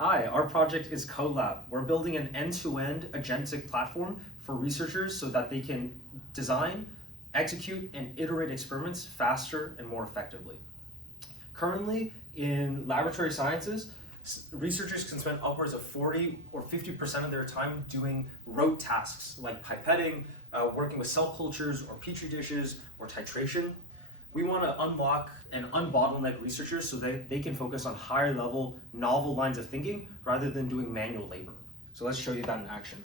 Hi, our project is CoLab. We're building an end-to-end agentic platform for researchers so that they can design, execute, and iterate experiments faster and more effectively. Currently, in laboratory sciences, researchers can spend upwards of 40 or 50% of their time doing rote tasks like pipetting, working with cell cultures or petri dishes or titration. We want to unlock and unbottleneck researchers so that they can focus on higher level, novel lines of thinking rather than doing manual labor. So let's show you that in action.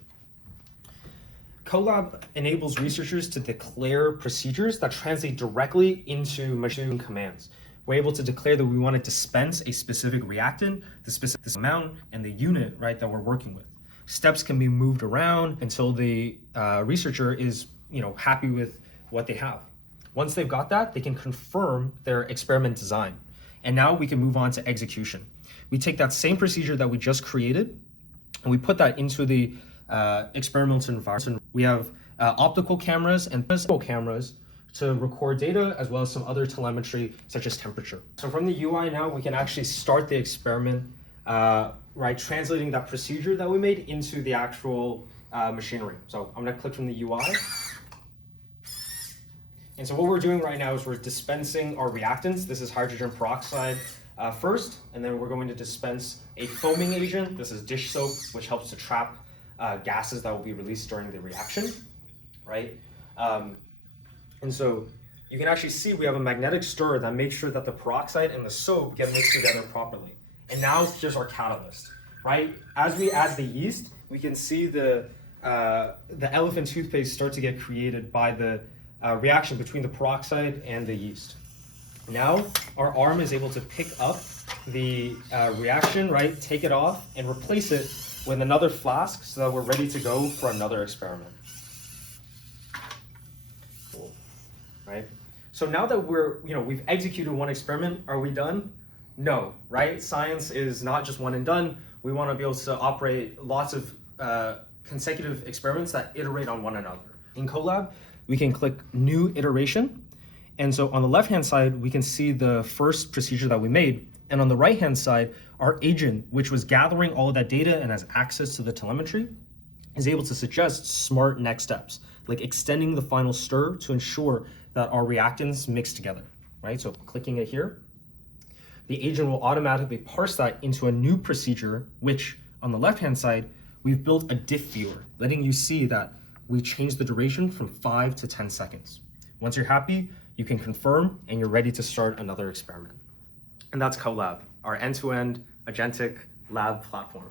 CoLab enables researchers to declare procedures that translate directly into machine commands. We're able to declare that we want to dispense a specific reactant, the specific amount, and the unit, right, that we're working with. Steps can be moved around until the researcher is, happy with what they have. Once they've got that, they can confirm their experiment design. And now we can move on to execution. We take that same procedure that we just created and we put that into the experimental environment. We have optical cameras and visual cameras to record data, as well as some other telemetry such as temperature. So from the UI now, we can actually start the experiment, translating that procedure that we made into the actual machinery. So I'm gonna click from the UI. And so what we're doing right now is we're dispensing our reactants. This is hydrogen peroxide first, and then we're going to dispense a foaming agent. This is dish soap, which helps to trap gases that will be released during the reaction, right? And so you can actually see we have a magnetic stir that makes sure that the peroxide and the soap get mixed together properly. And now here's our catalyst, right? As we add the yeast, we can see the elephant toothpaste start to get created by the reaction between the peroxide and the yeast. Now our arm is able to pick up the reaction, right? Take it off and replace it with another flask so that we're ready to go for another experiment. Cool. Right? So now that we've executed one experiment, are we done? No, right? Science is not just one and done. We want to be able to operate lots of consecutive experiments that iterate on one another. In CoLab, we can click new iteration. And so on the left-hand side, we can see the first procedure that we made. And on the right-hand side, our agent, which was gathering all of that data and has access to the telemetry, is able to suggest smart next steps, like extending the final stir to ensure that our reactants mix together, right? So clicking it here, the agent will automatically parse that into a new procedure, which on the left-hand side, we've built a diff viewer, letting you see that we changed the duration from 5 to 10 seconds. Once you're happy, you can confirm and you're ready to start another experiment. And that's CoLab, our end-to-end agentic lab platform.